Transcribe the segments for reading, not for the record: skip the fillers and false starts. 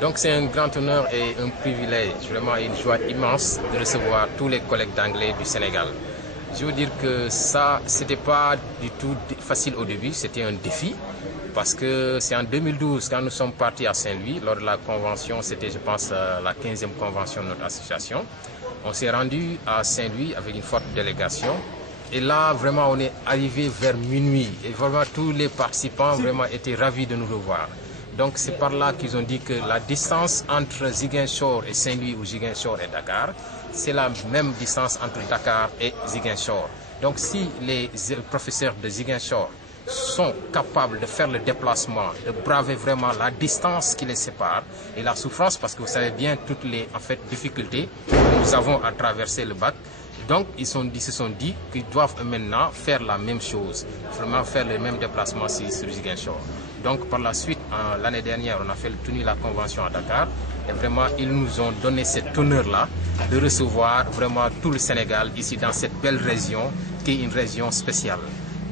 Donc c'est un grand honneur et un privilège, vraiment une joie immense de recevoir tous les collègues d'anglais du Sénégal. Je veux dire que ça, c'était pas du tout facile au début, c'était un défi. Parce que c'est en 2012, quand nous sommes partis à Saint-Louis, lors de la convention, c'était je pense la 15e convention de notre association. On s'est rendu à Saint-Louis avec une forte délégation. Et là, vraiment, on est arrivé vers minuit. Et vraiment, tous les participants vraiment étaient ravis de nous revoir. Donc c'est par là qu'ils ont dit que la distance entre Ziguinchor et Saint-Louis ou Ziguinchor et Dakar, c'est la même distance entre Dakar et Ziguinchor. Donc si les professeurs de Ziguinchor sont capables de faire le déplacement, de braver vraiment la distance qui les sépare et la souffrance, parce que vous savez bien toutes les difficultés que nous avons à traverser le bac. Donc ils se sont dit qu'ils doivent maintenant faire la même chose, vraiment faire le même déplacement sur Ziguinchor. Donc par la suite, l'année dernière, on a tenu la convention à Dakar et vraiment ils nous ont donné cet honneur-là de recevoir vraiment tout le Sénégal ici dans cette belle région qui est une région spéciale.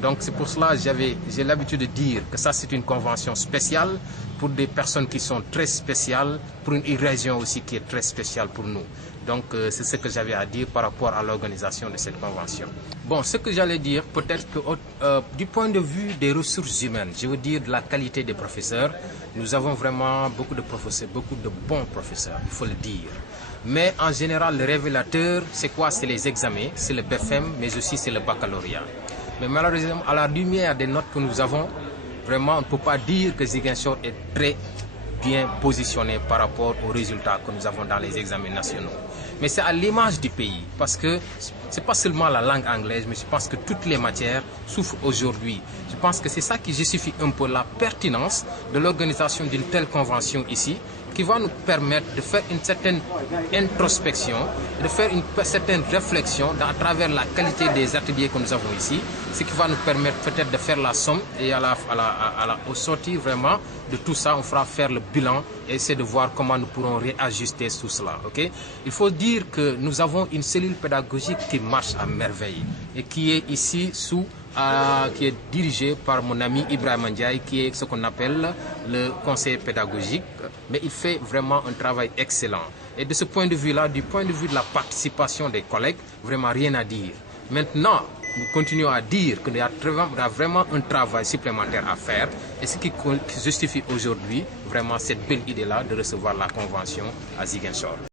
Donc c'est pour cela que j'ai l'habitude de dire que ça c'est une convention spéciale pour des personnes qui sont très spéciales, pour une région aussi qui est très spéciale pour nous. Donc c'est ce que j'avais à dire par rapport à l'organisation de cette convention. Bon, ce que j'allais dire, peut-être que du point de vue des ressources humaines, je veux dire de la qualité des professeurs, nous avons vraiment beaucoup de professeurs, beaucoup de bons professeurs, il faut le dire. Mais en général, le révélateur, c'est quoi? C'est les examens, c'est le BFM, mais aussi c'est le baccalauréat. Mais malheureusement, à la lumière des notes que nous avons, vraiment, on ne peut pas dire que Ziguinchor est très bien positionné par rapport aux résultats que nous avons dans les examens nationaux. Mais c'est à l'image du pays, parce que ce n'est pas seulement la langue anglaise, mais je pense que toutes les matières souffrent aujourd'hui. Je pense que c'est ça qui justifie un peu la pertinence de l'organisation d'une telle convention ici, qui va nous permettre de faire une certaine introspection, de faire une certaine réflexion à travers la qualité des ateliers que nous avons ici, ce qui va nous permettre peut-être de faire la somme et au sortir vraiment de tout ça, on fera faire le bilan et essayer de voir comment nous pourrons réajuster tout cela. Okay? Il faut dire que nous avons une cellule pédagogique qui marche à merveille et qui est ici qui est dirigé par mon ami Ibrahim Ndiaye, qui est ce qu'on appelle le conseil pédagogique, mais il fait vraiment un travail excellent. Et de ce point de vue-là, du point de vue de la participation des collègues, vraiment rien à dire. Maintenant, nous continuons à dire qu'il y a vraiment un travail supplémentaire à faire, et ce qui justifie aujourd'hui vraiment cette belle idée-là de recevoir la convention à Ziguinchor.